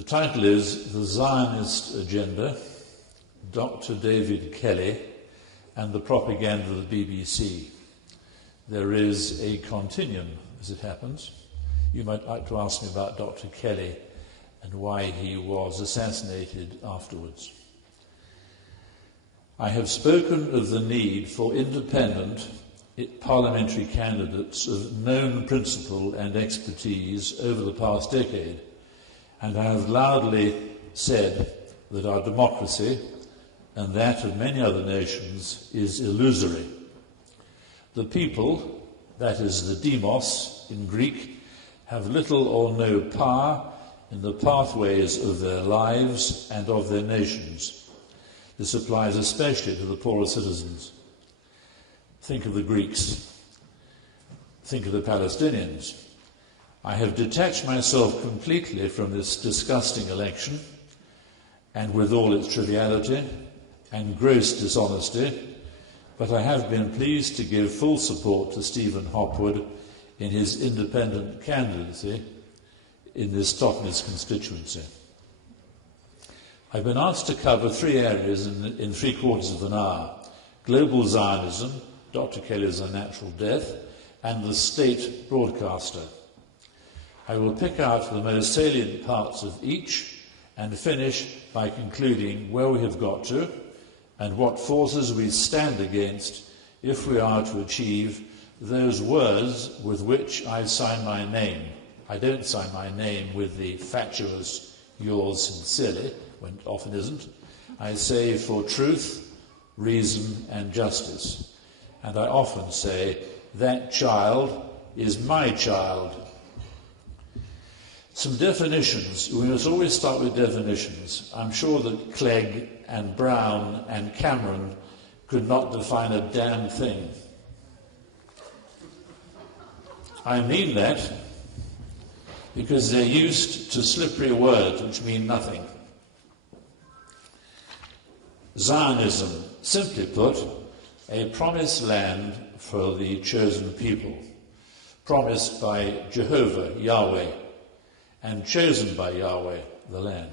The title is The Zionist Agenda, Dr. David Kelly and the Propaganda of the BBC. There is a continuum, as it happens. You might like to ask me about Dr. Kelly and why he was assassinated afterwards. I have spoken of the need for independent parliamentary candidates of known principle and expertise over the past decade, and I have loudly said that our democracy and that of many other nations is illusory. The people, that is the demos in Greek, have little or no power in the pathways of their lives and of their nations. This applies especially to the poorer citizens. Think of the Greeks. Think of the Palestinians. I have detached myself completely from this disgusting election, and with all its triviality and gross dishonesty, but I have been pleased to give full support to Stephen Hopwood in his independent candidacy in this Totnes constituency. I've been asked to cover three areas in 3/4 of an hour: global Zionism, Dr. Kelly's unnatural death, and the state broadcaster. I will pick out the most salient parts of each and finish by concluding where we have got to and what forces we stand against if we are to achieve those words with which I sign my name. I don't sign my name with the fatuous yours sincerely, when it often isn't. I say for truth, reason and justice. And I often say, that child is my child. Some definitions. We must always start with definitions. I'm sure that Clegg and Brown and Cameron could not define a damn thing. I mean that because they're used to slippery words which mean nothing. Zionism, simply put, a promised land for the chosen people, promised by Jehovah, Yahweh, and chosen by Yahweh, the land.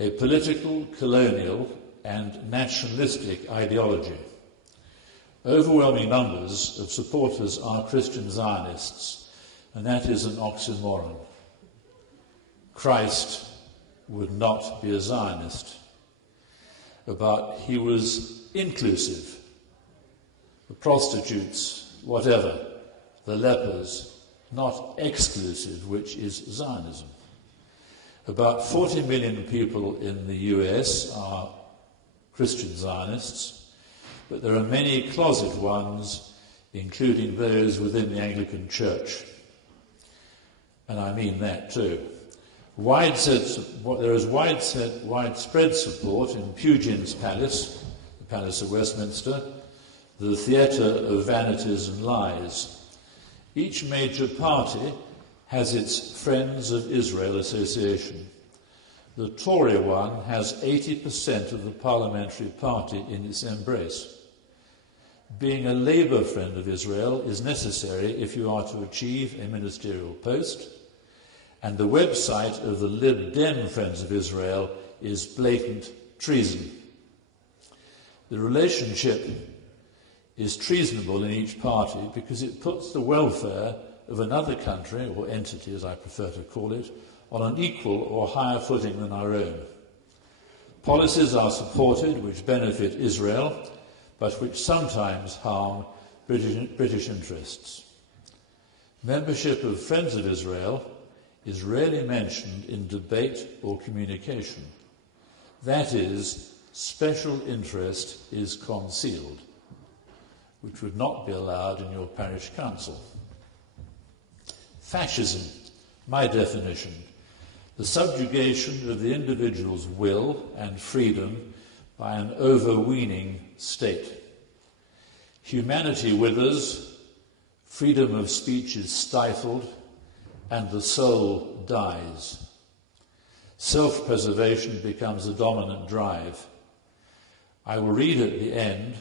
A political, colonial, and nationalistic ideology. Overwhelming numbers of supporters are Christian Zionists, and that is an oxymoron. Christ would not be a Zionist, but he was inclusive. The prostitutes, whatever, the lepers, not exclusive, which is Zionism. About 40 million people in the US are Christian Zionists, but there are many closet ones, including those within the Anglican Church. And I mean that too. There is widespread support in Pugin's Palace, the Palace of Westminster, the theatre of vanities and lies. Each major party has its Friends of Israel Association. The Tory one has 80% of the parliamentary party in its embrace. Being a Labour friend of Israel is necessary if you are to achieve a ministerial post, and the website of the Lib Dem Friends of Israel is blatant treason. The relationship is treasonable in each party because it puts the welfare of another country, or entity as I prefer to call it, on an equal or higher footing than our own. Policies are supported which benefit Israel, but which sometimes harm British interests. Membership of Friends of Israel is rarely mentioned in debate or communication. That is, special interest is concealed, which would not be allowed in your parish council. Fascism, my definition, the subjugation of the individual's will and freedom by an overweening state. Humanity withers, freedom of speech is stifled, and the soul dies. Self-preservation becomes a dominant drive. I will read at the end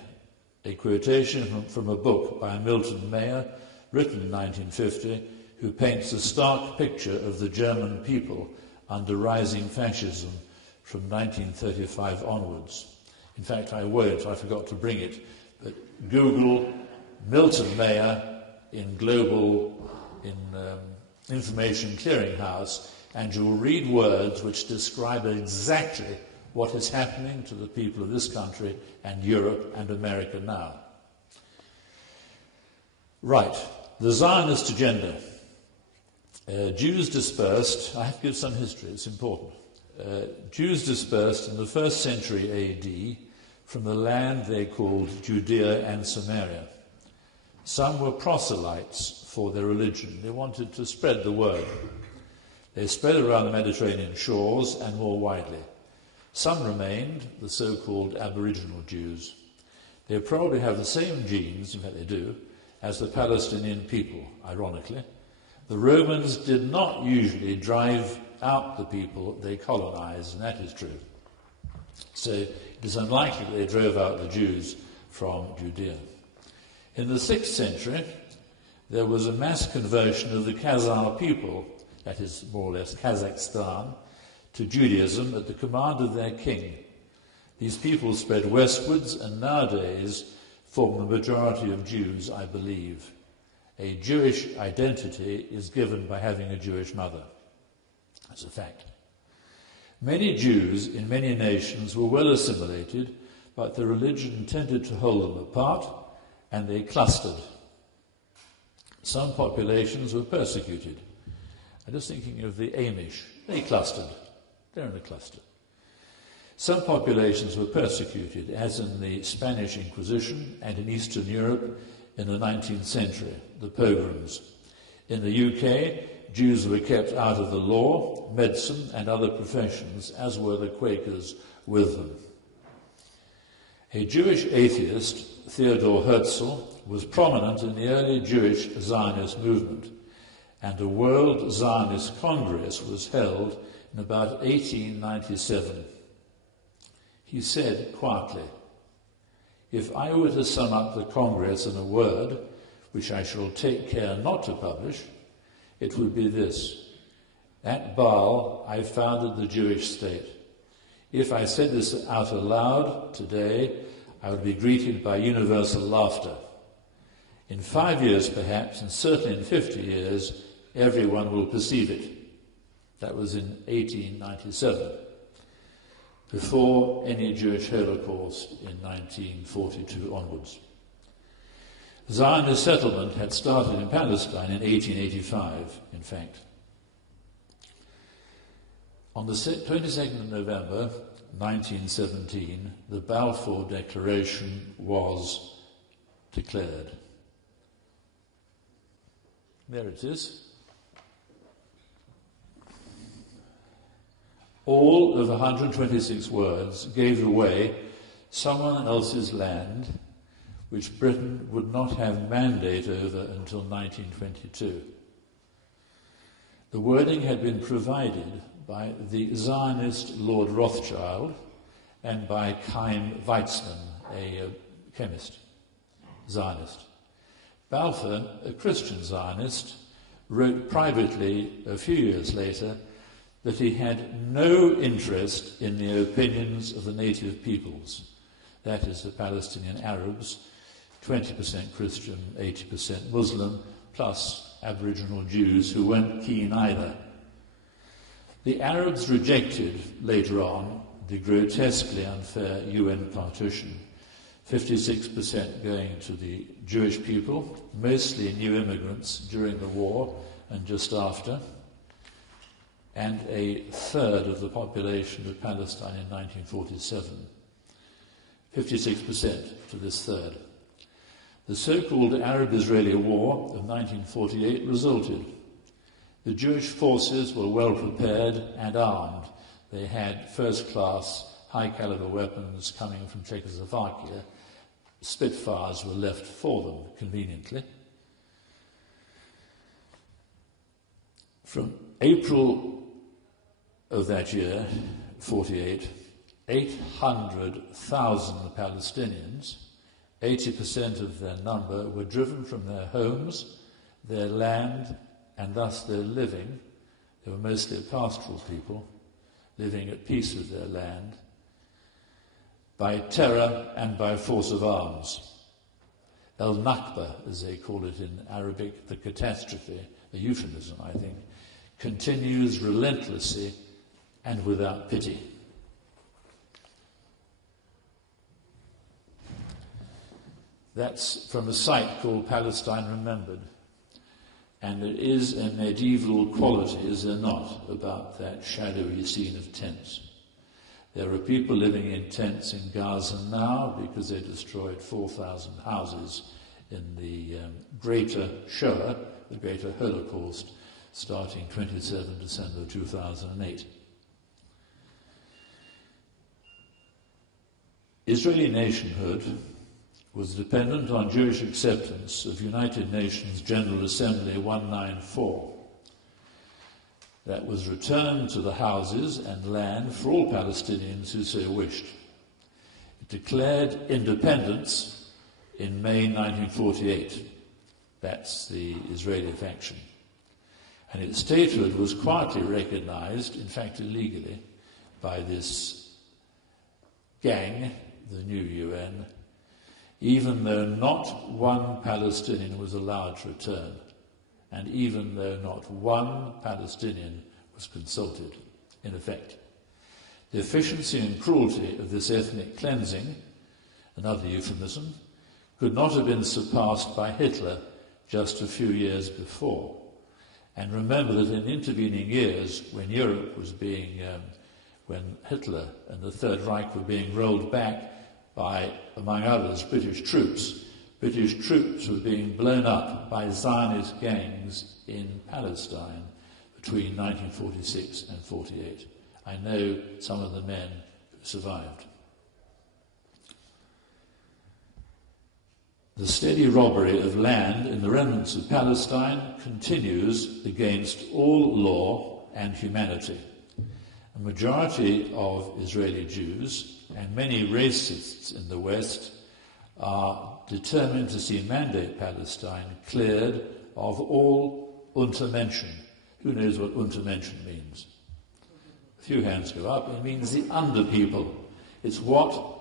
a quotation from a book by Milton Mayer, written in 1950, who paints a stark picture of the German people under rising fascism from 1935 onwards. In fact, I forgot to bring it, but Google Milton Mayer in Information Clearinghouse, and you'll read words which describe exactly what is happening to the people of this country and Europe and America now. Right, the Zionist agenda. Jews dispersed, I have to give some history, it's important. Jews dispersed in the 1st century AD from the land they called Judea and Samaria. Some were proselytes for their religion. They wanted to spread the word. They spread around the Mediterranean shores and more widely. Some remained, the so-called Aboriginal Jews. They probably have the same genes, in fact they do, as the Palestinian people, ironically. The Romans did not usually drive out the people they colonized, and that is true. So it is unlikely that they drove out the Jews from Judea. In the 6th century, there was a mass conversion of the Khazar people, that is more or less Kazakhstan, to Judaism at the command of their king. These people spread westwards and nowadays form the majority of Jews, I believe. A Jewish identity is given by having a Jewish mother. That's a fact. Many Jews in many nations were well assimilated, but the religion tended to hold them apart, and they clustered. Some populations were persecuted. I'm just thinking of the Amish. They clustered. They're in a cluster. Some populations were persecuted, as in the Spanish Inquisition and in Eastern Europe in the 19th century, the pogroms. In the UK, Jews were kept out of the law, medicine, and other professions, as were the Quakers with them. A Jewish atheist, Theodor Herzl, was prominent in the early Jewish Zionist movement, and a World Zionist Congress was held in about 1897. He said quietly, "If I were to sum up the Congress in a word, which I shall take care not to publish, it would be this: at Baal I founded the Jewish state. If I said this out aloud today, I would be greeted by universal laughter. In 5 years perhaps, and certainly in 50 years, everyone will perceive it." That was in 1897, before any Jewish Holocaust in 1942 onwards. Zionist settlement had started in Palestine in 1885, in fact. On the 22nd of November 1917, the Balfour Declaration was declared. There it is. All of 126 words gave away someone else's land which Britain would not have mandate over until 1922. The wording had been provided by the Zionist Lord Rothschild and by Chaim Weizmann, a chemist, Zionist. Balfour, a Christian Zionist, wrote privately a few years later that he had no interest in the opinions of the native peoples, that is, the Palestinian Arabs, 20% Christian, 80% Muslim, plus Aboriginal Jews who weren't keen either. The Arabs rejected, later on, the grotesquely unfair UN partition, 56% going to the Jewish people, mostly new immigrants during the war and just after, and a third of the population of Palestine in 1947. 56% to this third. The so-called Arab-Israeli War of 1948 resulted. The Jewish forces were well prepared and armed. They had first-class, high-caliber weapons coming from Czechoslovakia. Spitfires were left for them, conveniently. From April of that year, 48, 800,000 Palestinians, 80% of their number, were driven from their homes, their land, and thus their living, They were mostly a pastoral people, living at peace with their land, by terror and by force of arms. El-Nakba, as they call it in Arabic, the catastrophe, a euphemism, I think, continues relentlessly and without pity. That's from a site called Palestine Remembered. And there is a medieval quality, is there not, about that shadowy scene of tents. There are people living in tents in Gaza now because they destroyed 4,000 houses in the Greater Shoah, the Greater Holocaust, starting 27 December 2008. Israeli nationhood was dependent on Jewish acceptance of United Nations General Assembly 194. That was returned to the houses and land for all Palestinians who so wished. It declared independence in May 1948. That's the Israeli faction. And its statehood was quietly recognized, in fact illegally, by this gang, the new UN, even though not one Palestinian was allowed to return, and even though not one Palestinian was consulted, in effect. The efficiency and cruelty of this ethnic cleansing, another euphemism, could not have been surpassed by Hitler just a few years before. And remember that in intervening years, when Europe was being, when Hitler and the Third Reich were being rolled back by, among others, British troops were being blown up by Zionist gangs in Palestine between 1946 and 48. I know some of the men who survived. The steady robbery of land in the remnants of Palestine continues against all law and humanity. A majority of Israeli Jews and many racists in the West are determined to see Mandate Palestine cleared of all Untermenschen. Who knows what Untermenschen means? A few hands go up. It means the underpeople. It's what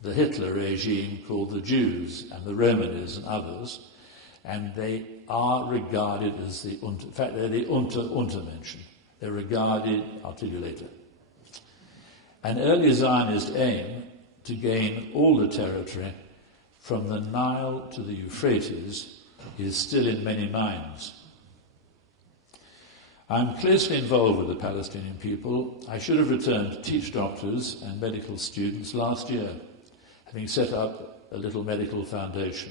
the Hitler regime called the Jews and the Romanis and others, and they are regarded as in fact, they're the Untermenschen. They're regarded, I'll tell you later. An early Zionist aim to gain all the territory from the Nile to the Euphrates is still in many minds. I'm closely involved with the Palestinian people. I should have returned to teach doctors and medical students last year, having set up a little medical foundation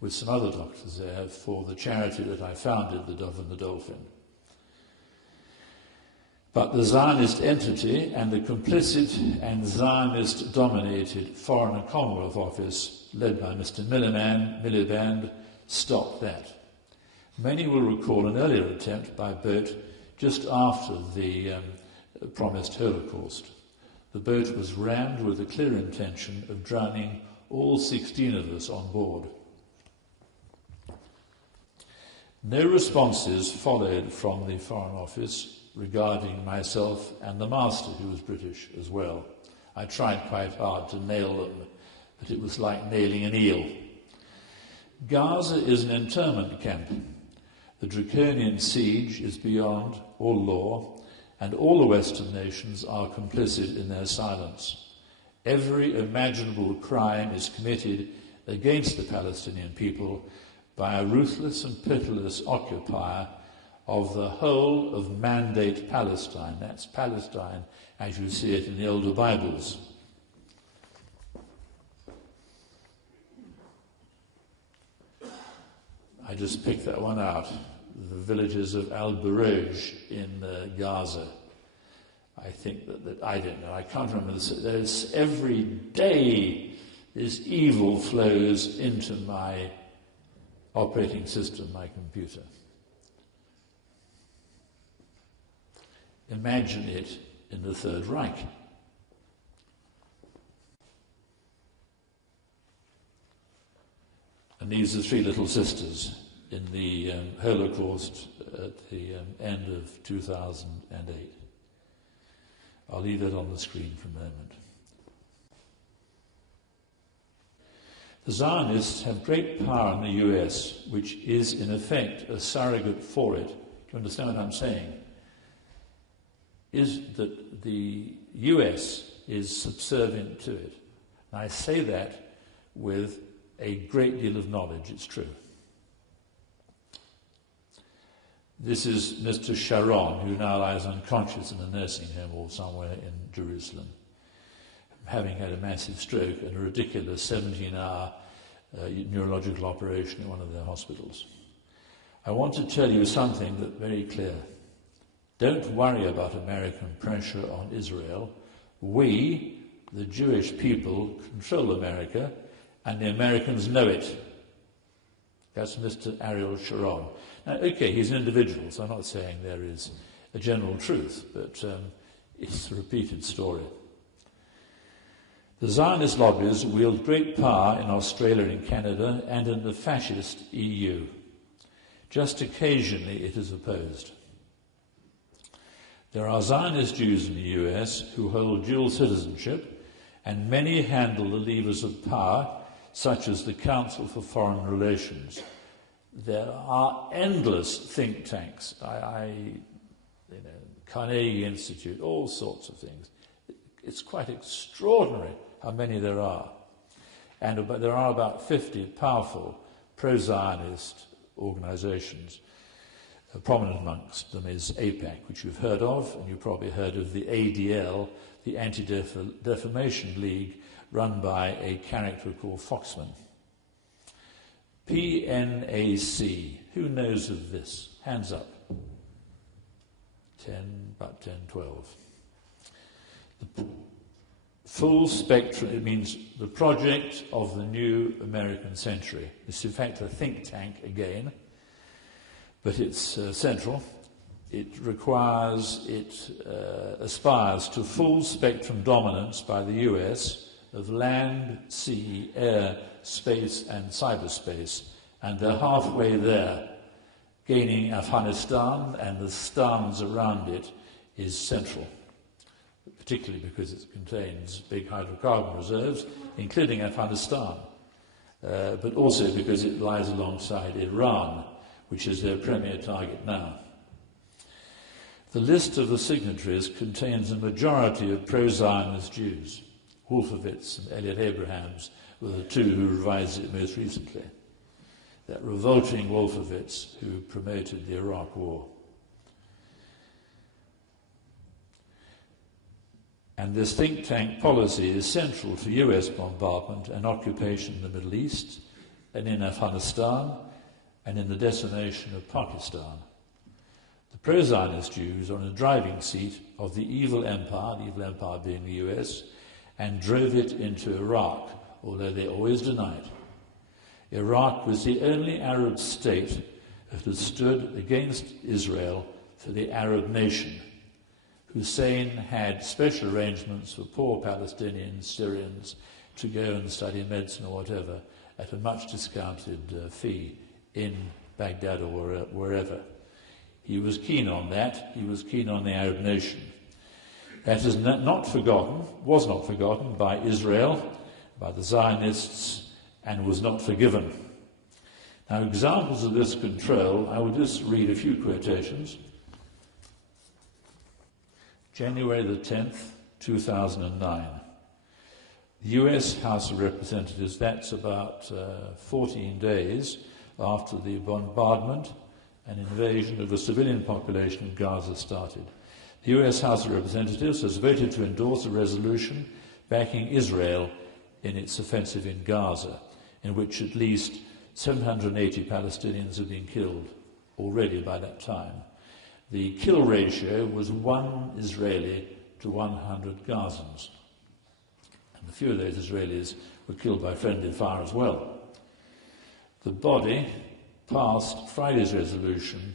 with some other doctors there for the charity that I founded, the Dove and the Dolphin. But the Zionist entity and the complicit and Zionist-dominated Foreign and Commonwealth Office, led by Mr. Miliband, stopped that. Many will recall an earlier attempt by boat just after the promised Holocaust. The boat was rammed with the clear intention of drowning all 16 of us on board. No responses followed from the Foreign Office regarding myself and the master, who was British as well. I tried quite hard to nail them, but it was like nailing an eel. Gaza is an internment camp. The draconian siege is beyond all law, and all the Western nations are complicit in their silence. Every imaginable crime is committed against the Palestinian people by a ruthless and pitiless occupier of the whole of Mandate Palestine. That's Palestine as you see it in the older Bibles. I just picked that one out. The villages of Al-Buruj in Gaza. I think that I don't know, I can't remember this. There's every day this evil flows into my operating system, my computer. Imagine it in the Third Reich. And these are three little sisters in the Holocaust at the end of 2008. I'll leave that on the screen for a moment. The Zionists have great power in the US, which is in effect a surrogate for it. Do you understand what I'm saying? Is that the US is subservient to it. And I say that with a great deal of knowledge, it's true. This is Mr. Sharon, who now lies unconscious in a nursing home or somewhere in Jerusalem, having had a massive stroke and a ridiculous 17-hour neurological operation at one of their hospitals. I want to tell you something that's very clear. Don't worry about American pressure on Israel. We, the Jewish people, control America, and the Americans know it. That's Mr. Ariel Sharon. Now, okay, he's an individual, so I'm not saying there is a general truth, but it's a repeated story. The Zionist lobbies wield great power in Australia and Canada and in the fascist EU. Just occasionally it is opposed. There are Zionist Jews in the US who hold dual citizenship, and many handle the levers of power, such as the Council for Foreign Relations. There are endless think tanks, Carnegie Institute, all sorts of things. It's quite extraordinary how many there are. And there are about 50 powerful pro-Zionist organizations. Prominent amongst them is AIPAC, which you've heard of, and you've probably heard of the ADL, the Anti-Defamation League, run by a character called Foxman. PNAC, who knows of this? Hands up. About 10, 12. The full spectrum, it means the project of the new American century. It's in fact a think tank again, but it's central. It aspires to full spectrum dominance by the US of land, sea, air, space and cyberspace, and they're halfway there. Gaining Afghanistan and the stans around it is central, particularly because it contains big hydrocarbon reserves, including Afghanistan, but also because it lies alongside Iran, which is their premier target now. The list of the signatories contains a majority of pro-Zionist Jews. Wolfowitz and Elliot Abrahams were the two who revised it most recently. That revolting Wolfowitz who promoted the Iraq War. And this think tank policy is central to US bombardment and occupation in the Middle East and in Afghanistan and in the decimation of Pakistan. The pro-Zionist Jews are in the driving seat of the evil empire being the US, and drove it into Iraq, although they always denied. Iraq was the only Arab state that had stood against Israel for the Arab nation. Hussein had special arrangements for poor Palestinians, Syrians, to go and study medicine or whatever at a much discounted fee in Baghdad or wherever. He was keen on that. He was keen on the Arab nation. That is was not forgotten by Israel, by the Zionists, and was not forgiven. Now, examples of this control, I will just read a few quotations. January the 10th, 2009. The US House of Representatives, that's about 14 days after the bombardment and invasion of the civilian population in Gaza started. The US House of Representatives has voted to endorse a resolution backing Israel in its offensive in Gaza, in which at least 780 Palestinians have been killed already by that time. The kill ratio was 1 Israeli to 100 Gazans. And a few of those Israelis were killed by friendly fire as well. The body passed Friday's resolution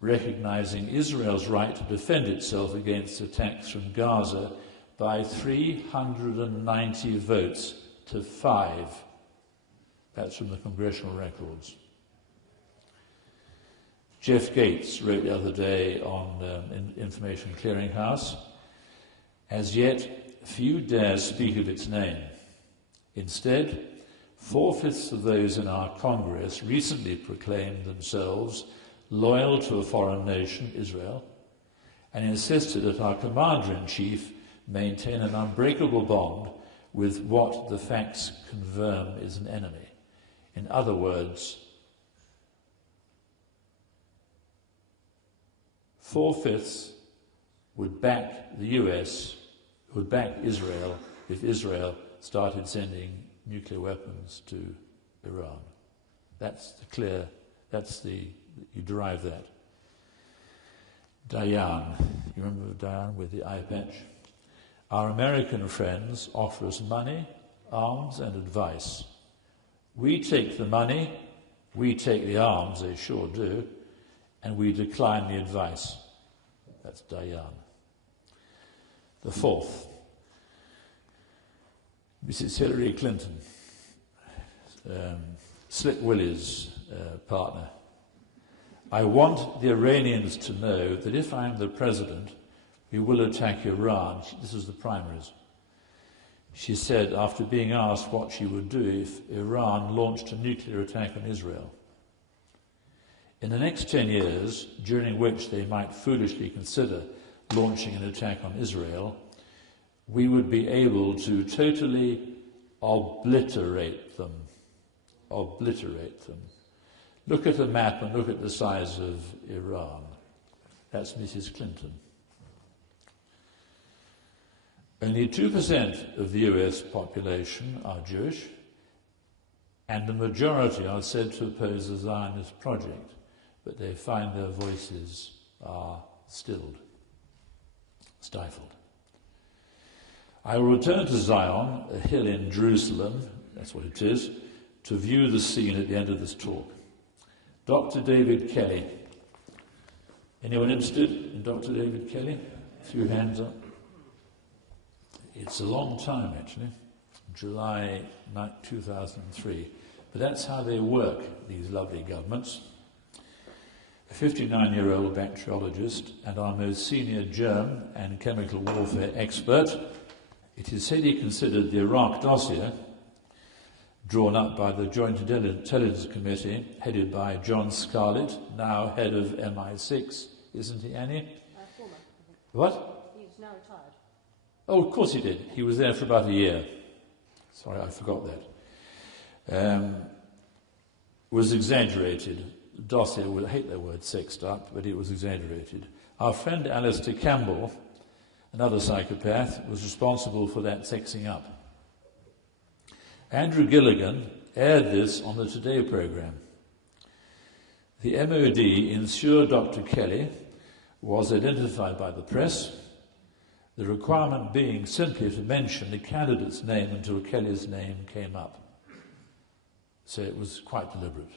recognizing Israel's right to defend itself against attacks from Gaza by 390 votes to 5. That's from the congressional records. Jeff Gates wrote the other day on Information Clearinghouse, as yet few dare speak of its name. Instead, 4/5 of those in our Congress recently proclaimed themselves loyal to a foreign nation, Israel, and insisted that our Commander-in-Chief maintain an unbreakable bond with what the facts confirm is an enemy. In other words, 4/5 would back the US, would back Israel if Israel started sending nuclear weapons to Iran. You derive that. Diane, you remember Diane with the eye patch? Our American friends offer us money, arms and advice. We take the money, we take the arms, they sure do, and we decline the advice. That's Diane. The fourth, Mrs. Hillary Clinton, Slick Willie's partner. I want the Iranians to know that if I'm the president, we will attack Iran. This is the primaries. She said after being asked what she would do if Iran launched a nuclear attack on Israel. In the next 10 years, during which they might foolishly consider launching an attack on Israel, we would be able to totally obliterate them. Obliterate them. Look at a map and look at the size of Iran. That's Mrs. Clinton. Only 2% of the US population are Jewish, and the majority are said to oppose the Zionist project, but they find their voices are stifled. I will return to Zion, a hill in Jerusalem, that's what it is, to view the scene at the end of this talk. Dr. David Kelly. Anyone interested in Dr. David Kelly? A few hands up. It's a long time, actually. July 2003. But that's how they work, these lovely governments. A 59-year-old bacteriologist and our most senior germ and chemical warfare expert, it is said he considered the Iraq dossier, drawn up by the Joint Intelligence Committee, headed by John Scarlett, now head of MI6, isn't he, Annie? Former. What? He's now retired. Oh, of course he did. He was there for about a year. Sorry, I forgot that. Was exaggerated. The dossier, I hate that word, sexed up, but it was exaggerated. Our friend Alistair Campbell, another psychopath, was responsible for that sexing up. Andrew Gilligan aired this on the Today programme. The MOD ensured Dr. Kelly was identified by the press, the requirement being simply to mention the candidate's name until Kelly's name came up. So it was quite deliberate.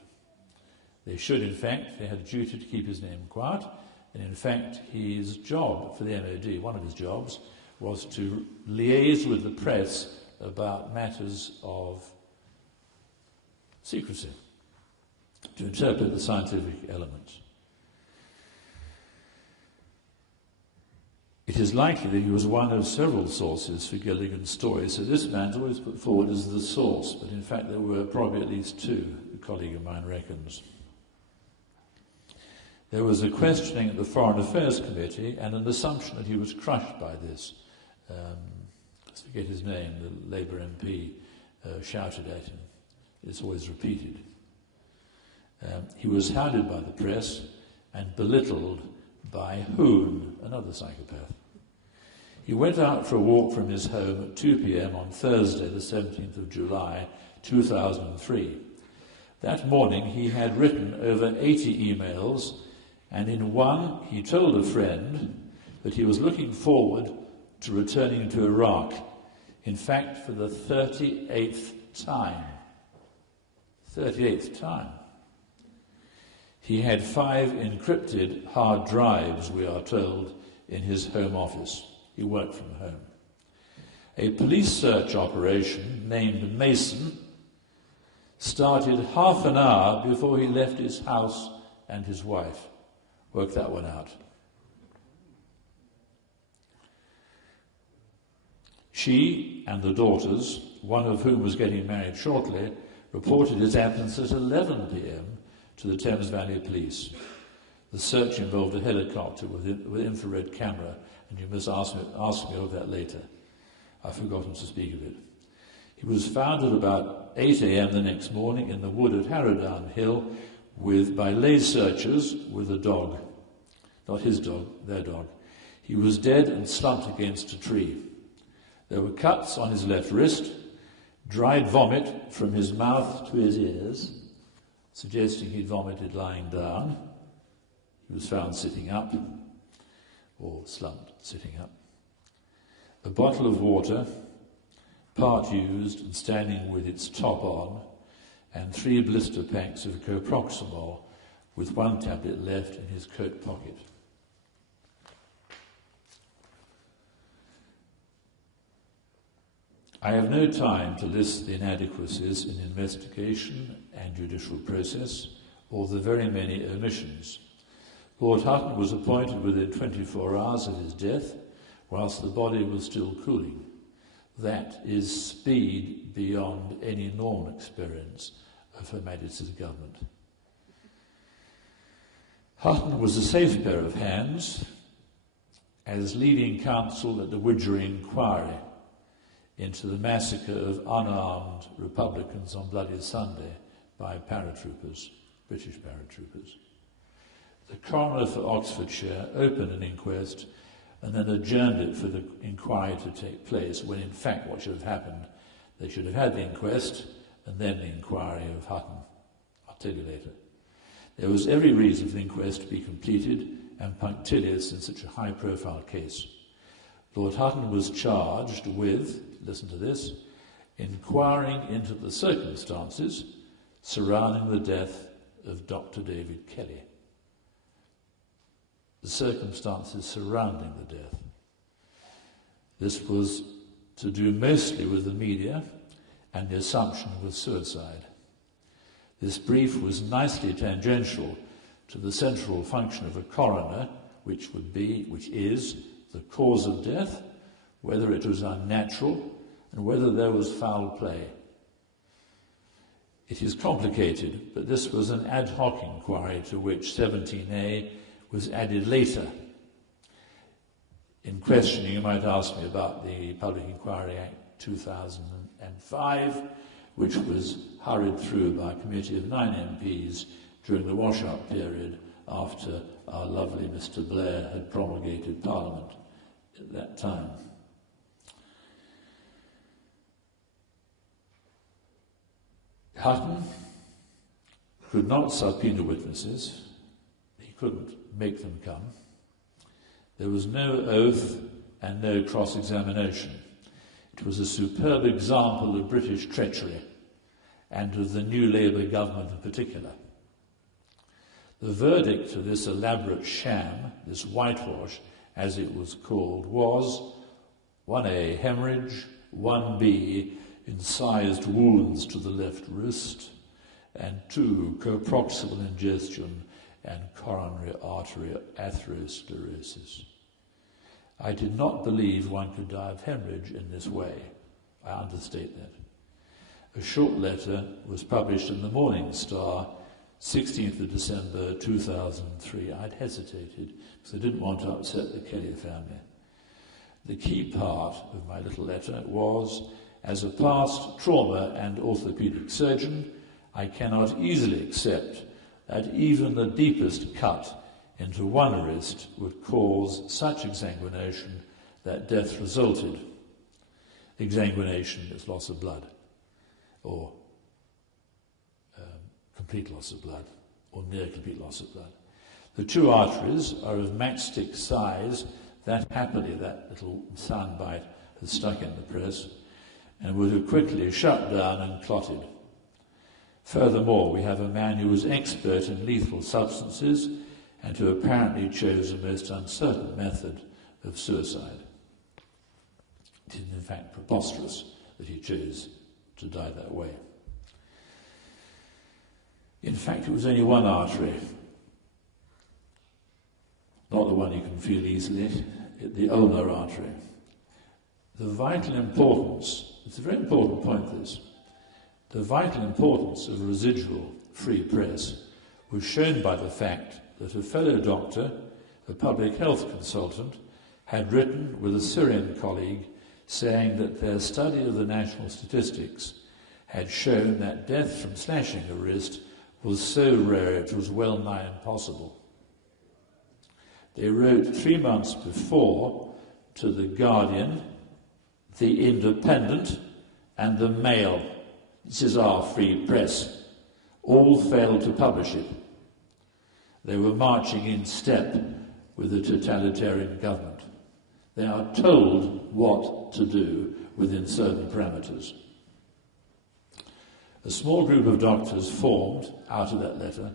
They should, in fact, they had a duty to keep his name quiet, and in fact his job for the MOD, one of his jobs, was to liaise with the press about matters of secrecy, to interpret the scientific elements. It is likely that he was one of several sources for Gilligan's story, so this man's always put forward as the source, but in fact there were probably at least two, a colleague of mine reckons. There was a questioning at the Foreign Affairs Committee and an assumption that he was crushed by this. I forget his name, the Labour MP shouted at him. It's always repeated. He was hounded by the press and belittled by Hoon, another psychopath. He went out for a walk from his home at 2 p.m. on Thursday, the 17th of July, 2003. That morning he had written over 80 emails, and in one he told a friend that he was looking forward to returning to Iraq, in fact for the 38th time. 38th time. He had 5 encrypted hard drives, we are told, in his home office. He worked from home. A police search operation named Mason started half an hour before he left his house and his wife. Work that one out. She and the daughters, one of whom was getting married shortly, reported his absence at 11 p.m. to the Thames Valley Police. The search involved a helicopter with infrared camera, and you must ask me of that later. I've forgotten to speak of it. He was found at about 8 a.m. the next morning in the wood at Harrowdown Hill by lay searchers with a dog. Not his dog, their dog. He was dead and slumped against a tree. There were cuts on his left wrist, dried vomit from his mouth to his ears, suggesting he'd vomited lying down. He was found sitting up, or slumped sitting up. A bottle of water, part used and standing with its top on, and 3 blister packs of coproximol with 1 tablet left in his coat pocket. I have no time to list the inadequacies in investigation and judicial process, or the very many omissions. Lord Hutton was appointed within 24 hours of his death, whilst the body was still cooling. That is speed beyond any normal experience of Her Majesty's government. Hutton was a safe pair of hands as leading counsel at the Widgery inquiry into the massacre of unarmed Republicans on Bloody Sunday by paratroopers, British paratroopers. The coroner for Oxfordshire opened an inquest and then adjourned it for the inquiry to take place, when in fact what should have happened, they should have had the inquest and then the inquiry of Hutton. I'll tell you later. There was every reason for the inquest to be completed and punctilious in such a high-profile case. Lord Hutton was charged with, listen to this, inquiring into the circumstances surrounding the death of Dr. David Kelly. The circumstances surrounding the death. This was to do mostly with the media and the assumption was suicide. This brief was nicely tangential to the central function of a coroner, which is the cause of death, whether it was unnatural, and whether there was foul play. It is complicated, but this was an ad hoc inquiry to which 17A was added later. In questioning, you might ask me about the Public Inquiry Act 2005, which was hurried through by a committee of 9 MPs during the wash-up period after our lovely Mr. Blair had promulgated Parliament at that time. Hutton could not subpoena witnesses. He couldn't make them come. There was no oath and no cross-examination. It was a superb example of British treachery, and of the new Labour government in particular. The verdict of this elaborate sham, this whitewash, as it was called, was 1A, hemorrhage, 1B, incised wounds to the left wrist, and 2, coproximal ingestion and coronary artery atherosclerosis. I did not believe one could die of hemorrhage in this way. I understate that. A short letter was published in the Morning Star, 16th of December 2003. I'd hesitated because I didn't want to upset the Kelly family. The key part of my little letter was, as a past trauma and orthopaedic surgeon, I cannot easily accept that even the deepest cut into one wrist would cause such exsanguination that death resulted. Exsanguination is loss of blood, or complete loss of blood, or near complete loss of blood. The 2 arteries are of matchstick size. That happily, that little soundbite has stuck in the press, and would have quickly shut down and clotted. Furthermore, we have a man who was expert in lethal substances and who apparently chose a most uncertain method of suicide. It is in fact preposterous that he chose to die that way. In fact, it was only one artery. not the one you can feel easily, the ulnar artery. The vital importance, it's a very important point this, the vital importance of residual free press was shown by the fact that a fellow doctor, a public health consultant, had written with a Syrian colleague saying that their study of the national statistics had shown that death from slashing a wrist was so rare it was well nigh impossible. They wrote 3 months before to The Guardian, The Independent, and The Mail. This is our free press. All failed to publish it. They were marching in step with the totalitarian government. They are told what to do within certain parameters. A small group of doctors formed out of that letter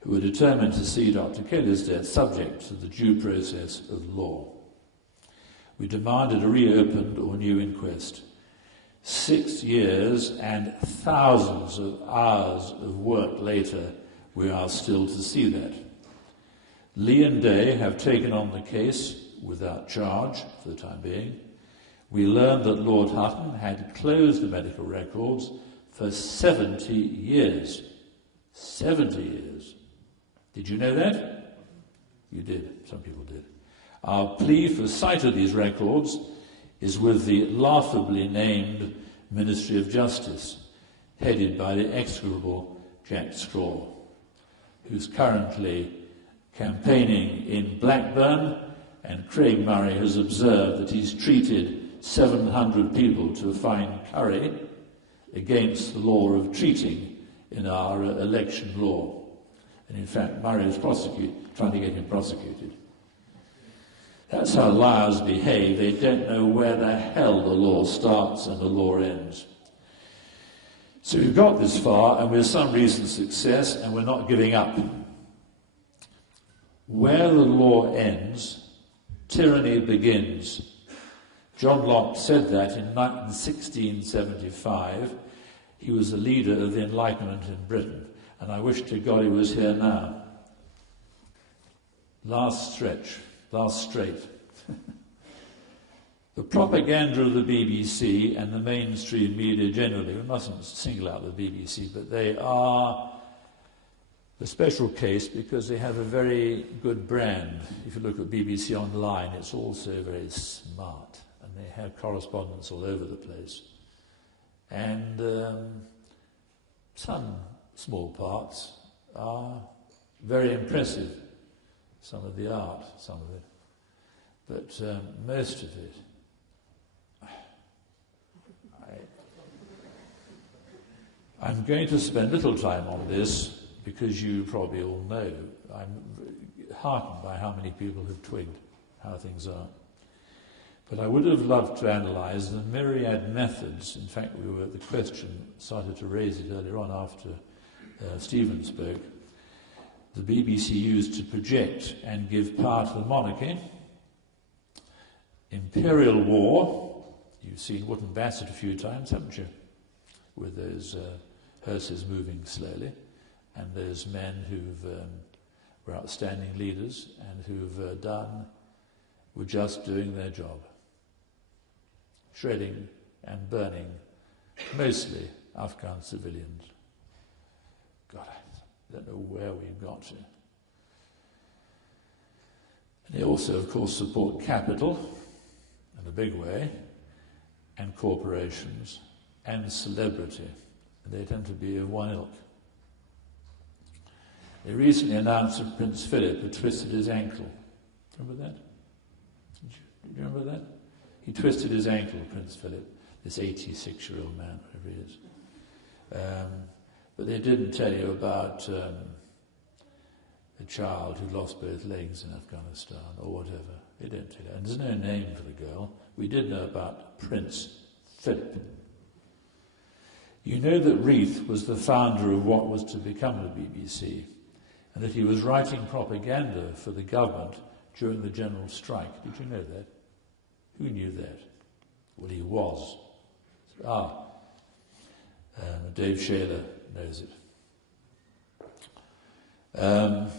who were determined to see Dr. Kelly's death subject to the due process of law. We demanded a reopened or new inquest. 6 years and thousands of hours of work later, we are still to see that. Lee and Day have taken on the case without charge for the time being. We learned that Lord Hutton had closed the medical records for 70 years. 70 years. Did you know that? You did. Some people did. Our plea for sight of these records is with the laughably named Ministry of Justice, headed by the execrable Jack Straw, who's currently campaigning in Blackburn, and Craig Murray has observed that he's treated 700 people to a fine curry against the law of treating in our election law. And in fact, Murray is trying to get him prosecuted. That's how liars behave. They don't know where the hell the law starts and the law ends. So we've got this far, and with some recent success, and we're not giving up. Where the law ends, tyranny begins. John Locke said that in 1675. He was the leader of the Enlightenment in Britain, and I wish to God he was here now. Last stretch. Last straight. The propaganda of the BBC and the mainstream media generally, we mustn't single out the BBC, but they are a special case because they have a very good brand. If you look at BBC Online, it's also very smart, and they have correspondents all over the place. And some small parts are very impressive. Some of the art, some of it. But most of it, I'm going to spend little time on this because you probably all know. I'm heartened by how many people have twigged how things are. But I would have loved to analyse the myriad methods. In fact, the question started to raise it earlier on after Stephen spoke. The BBC used to project and give power to the monarchy. Imperial war, you've seen Wootton Bassett a few times, haven't you? With those hearses moving slowly, and those men who were outstanding leaders and were just doing their job. Shredding and burning, mostly Afghan civilians. God, I don't know where we've got to. And they also, of course, support capital in a big way, and corporations, and celebrity. And they tend to be of one ilk. They recently announced that Prince Philip had twisted his ankle. Remember that? Did you remember that? He twisted his ankle, Prince Philip, this 86-year-old man, whatever he is. But they didn't tell you about a child who lost both legs in Afghanistan, or whatever. They didn't tell you. And there's no name for the girl. We did know about Prince Philip. You know that Reith was the founder of what was to become the BBC, and that he was writing propaganda for the government during the general strike. Did you know that? Who knew that? Well, he was. Dave Shaler knows it.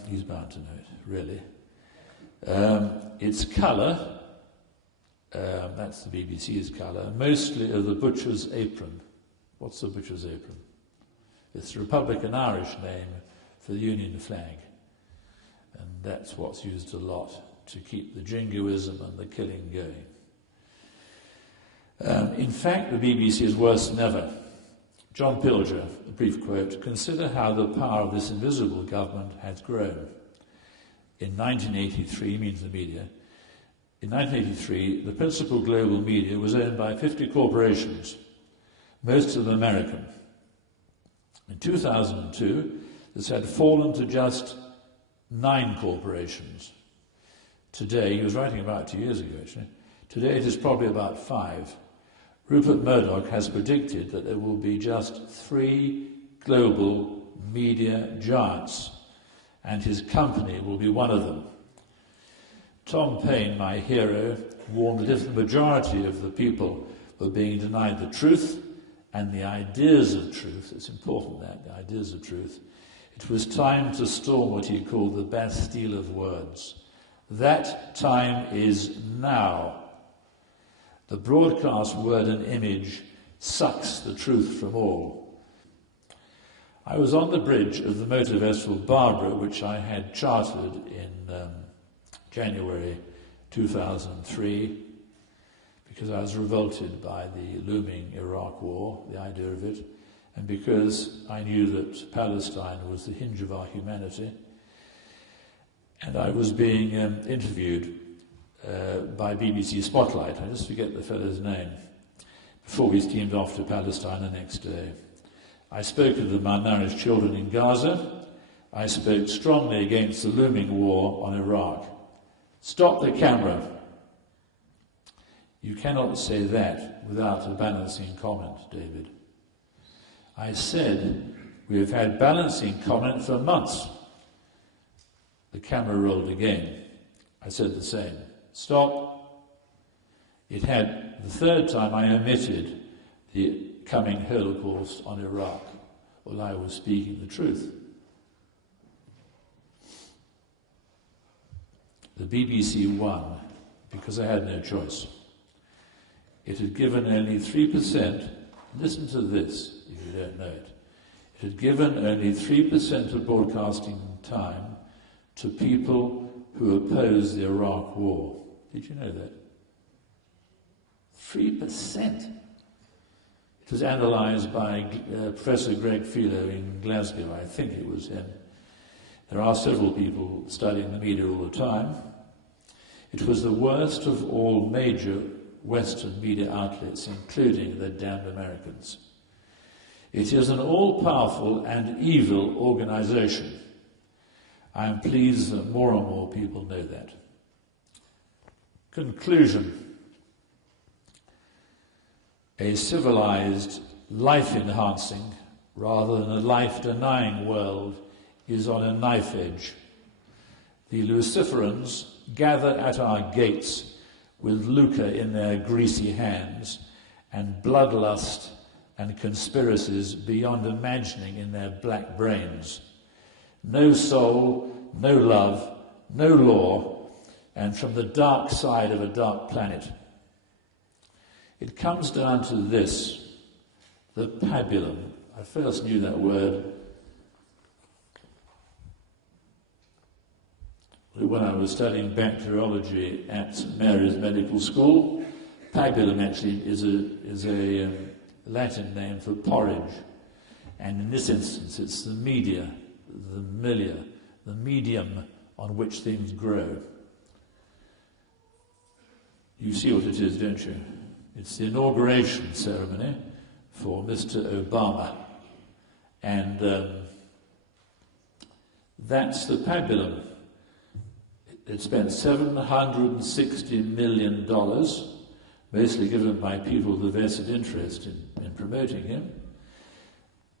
He's bound to know it, really. Its colour, that's the BBC's colour, mostly of the butcher's apron. What's the butcher's apron? It's the Republican Irish name for the Union flag. And that's what's used a lot to keep the jingoism and the killing going. In fact, the BBC is worse than ever. John Pilger, a brief quote, "Consider how the power of this invisible government has grown. In 1983, means the media, in 1983, the principal global media was owned by 50 corporations, most of them American. In 2002, this had fallen to just 9 corporations. Today," he was writing about 2 years ago actually, "today it is probably about 5. Rupert Murdoch has predicted that there will be just 3 global media giants, and his company will be one of them. Tom Paine, my hero, warned that if the majority of the people were being denied the truth and the ideas of truth, it's important that, the ideas of truth, it was time to storm what he called the Bastille of words. That time is now. The broadcast word and image sucks the truth from all." I was on the bridge of the motor vessel Barbara, which I had chartered in January 2003, because I was revolted by the looming Iraq war, the idea of it, and because I knew that Palestine was the hinge of our humanity. And I was being interviewed by BBC Spotlight, I just forget the fellow's name, before we steamed off to Palestine the next day. I spoke of the malnourished children in Gaza. I spoke strongly against the looming war on Iraq. "Stop the camera." You cannot say that without a balancing comment, David. I said, "We have had balancing comment for months." The camera rolled again. I said the same. "Stop." It had, the third time I omitted the coming Holocaust on Iraq, while I was speaking the truth. The BBC won because I had no choice. It had given only 3%, listen to this if you don't know it, it had given only 3% of broadcasting time to people who opposed the Iraq war. Did you know that? 3%. It was analysed by Professor Greg Philo in Glasgow, I think it was him. There are several people studying the media all the time. It was the worst of all major Western media outlets, including the damned Americans. It is an all-powerful and evil organisation. I am pleased that more and more people know that. Conclusion. A civilized, life-enhancing, rather than a life-denying world is on a knife edge. The Luciferans gather at our gates with lucre in their greasy hands and bloodlust and conspiracies beyond imagining in their black brains. No soul, no love, no law, and from the dark side of a dark planet. It comes down to this, the pabulum. I first knew that word when I was studying bacteriology at St Mary's Medical School. Pabulum actually is a Latin name for porridge, and in this instance it's the media, the milia, the medium on which things grow. You see what it is, don't you? It's the inauguration ceremony for Mr. Obama, and that's the pabulum. It spent $760 million, mostly given by people with a vested interest in promoting him.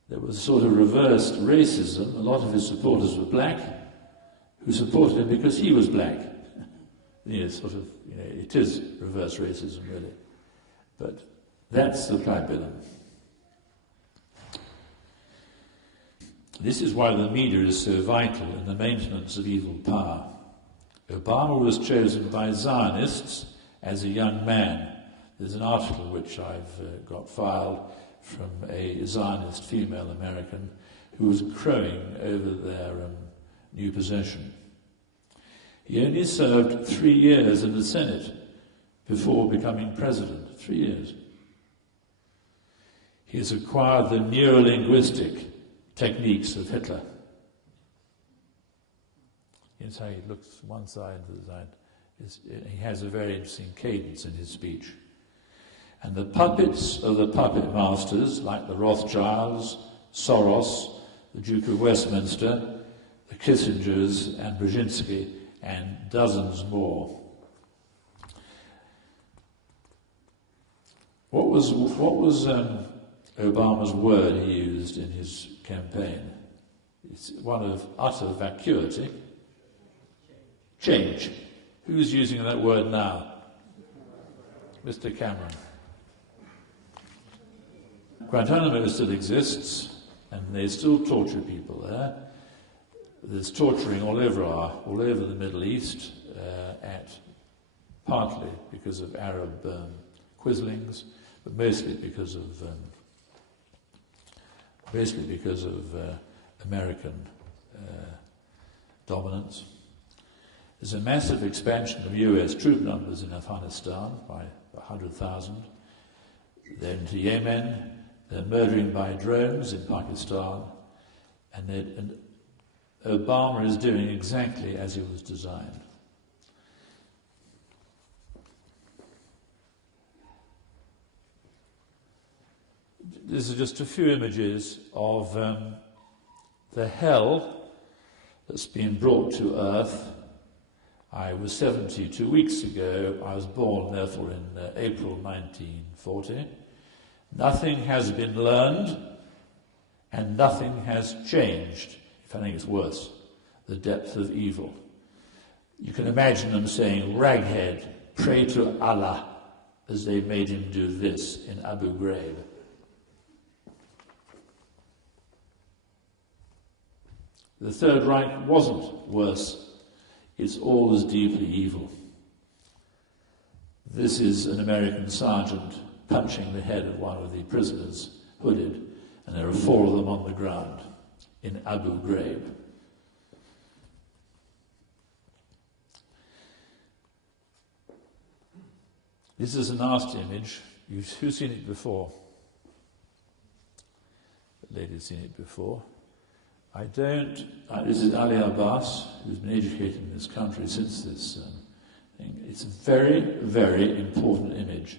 There was sort of reversed racism. A lot of his supporters were black, who supported him because he was black. It is reverse racism, really. But that's the pabulum. This is why the media is so vital in the maintenance of evil power. Obama was chosen by Zionists as a young man. There's an article which I've got filed from a Zionist female American who was crowing over their new possession. He only served 3 years in the Senate before becoming president. 3 years. He has acquired the neurolinguistic techniques of Hitler. Here's how he looks one side to the side. He has a very interesting cadence in his speech. And the puppets of the puppet masters, like the Rothschilds, Soros, the Duke of Westminster, the Kissingers and Brzezinski, and dozens more. What was Obama's word he used in his campaign? It's one of utter vacuity. Change. Who's using that word now? Mr. Cameron. Guantanamo still exists, and they still torture people there. There's torturing all over the Middle East, partly because of Arab quislings, but mostly because of American dominance. There's a massive expansion of US troop numbers in Afghanistan by 100,000. Then to Yemen, they're murdering by drones in Pakistan, and Obama is doing exactly as he was designed. This is just a few images of the hell that's been brought to Earth. I was 72 weeks ago. I was born, therefore, in April 1940. Nothing has been learned, and nothing has changed. If anything, it's worse. The depth of evil. You can imagine them saying, "Raghead, pray to Allah," as they made him do this in Abu Ghraib. The Third Reich wasn't worse. It's all as deeply evil. This is an American sergeant punching the head of one of the prisoners, hooded, and there are 4 of them on the ground in Abu Ghraib. This is a nasty image. Who's seen it before? The lady's seen it before. I don't. This is Ali Abbas, who's been educated in this country since this thing. It's a very, very important image.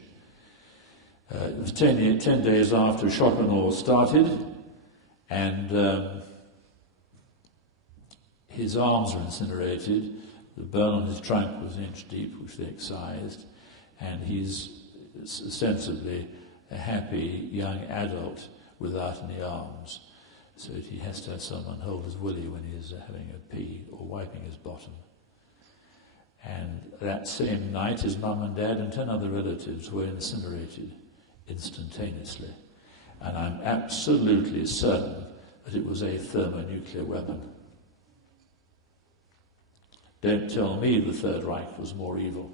It was 10 days after Schopenhauer started, and his arms were incinerated. The burn on his trunk was an inch deep, which they excised, and he's ostensibly a happy young adult without any arms. So he has to have someone hold his willy when he's having a pee or wiping his bottom. And that same night, his mum and dad and 10 other relatives were incinerated instantaneously. And I'm absolutely certain that it was a thermonuclear weapon. Don't tell me the Third Reich was more evil.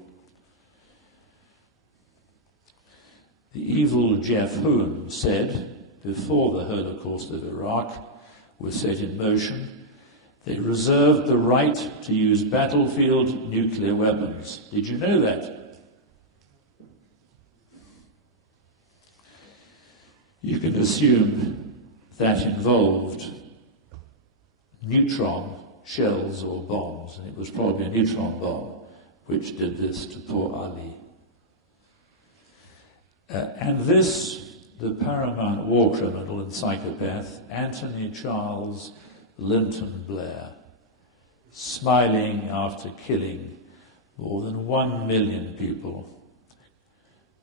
The evil Jeff Hoon said, before the Holocaust of Iraq was set in motion, they reserved the right to use battlefield nuclear weapons. Did you know that? You can assume that involved neutron shells or bombs, and it was probably a neutron bomb which did this to poor Ali. And this, the paramount war criminal and psychopath, Anthony Charles Linton Blair, smiling after killing more than 1 million people,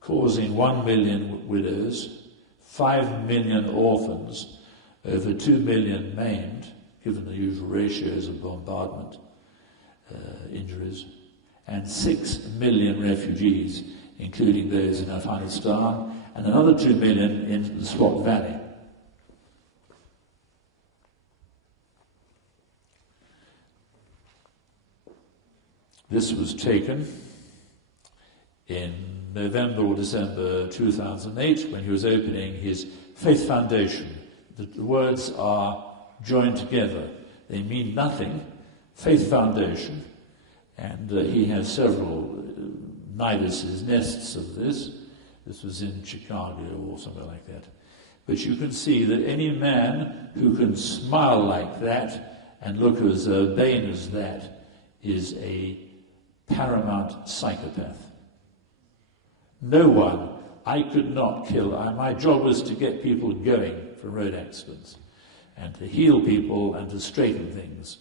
causing 1 million widows, 5 million orphans, over 2 million maimed, given the usual ratios of bombardment injuries, and 6 million refugees, including those in Afghanistan, and another 2 million in the Swat Valley. This was taken in November or December 2008 when he was opening his Faith Foundation. The words are joined together. They mean nothing. Faith Foundation. And he has several Nidus's nests of this. This was in Chicago or somewhere like that. But you can see that any man who can smile like that and look as urbane as that is a paramount psychopath. No one, I could not kill. My job was to get people going from road accidents and to heal people and to straighten things.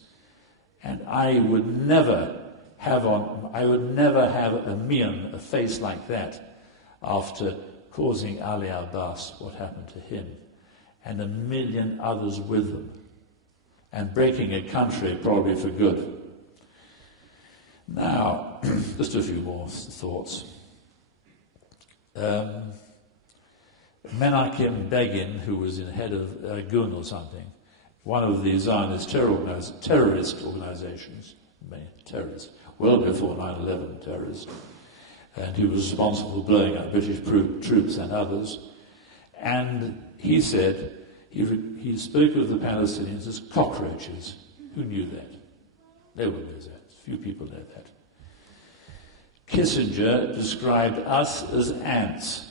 And I would never have a mien, a face like that, after causing Ali Abbas what happened to him, and 1 million others with them, and breaking a country probably for good. Now, just a few more thoughts. Menachem Begin, who was in head of Gun or something, one of the Zionist terrorist organizations, terrorists, well before 9/11 terrorists, and he was responsible for blowing up British troops and others. And he said, he spoke of the Palestinians as cockroaches. Who knew that? No one knows that. Few people know that. Kissinger described us as ants,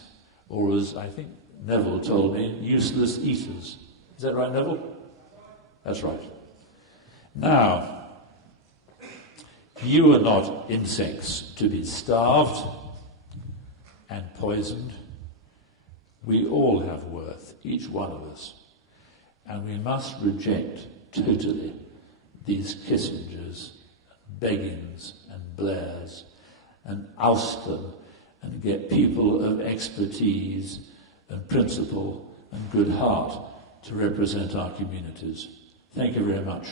or as, I think Neville told me, useless eaters. Is that right, Neville? That's right. Now, you are not insects to be starved and poisoned. We all have worth, each one of us. And we must reject totally these Kissingers, and Begins and Blairs, and oust them and get people of expertise and principle and good heart to represent our communities. Thank you very much.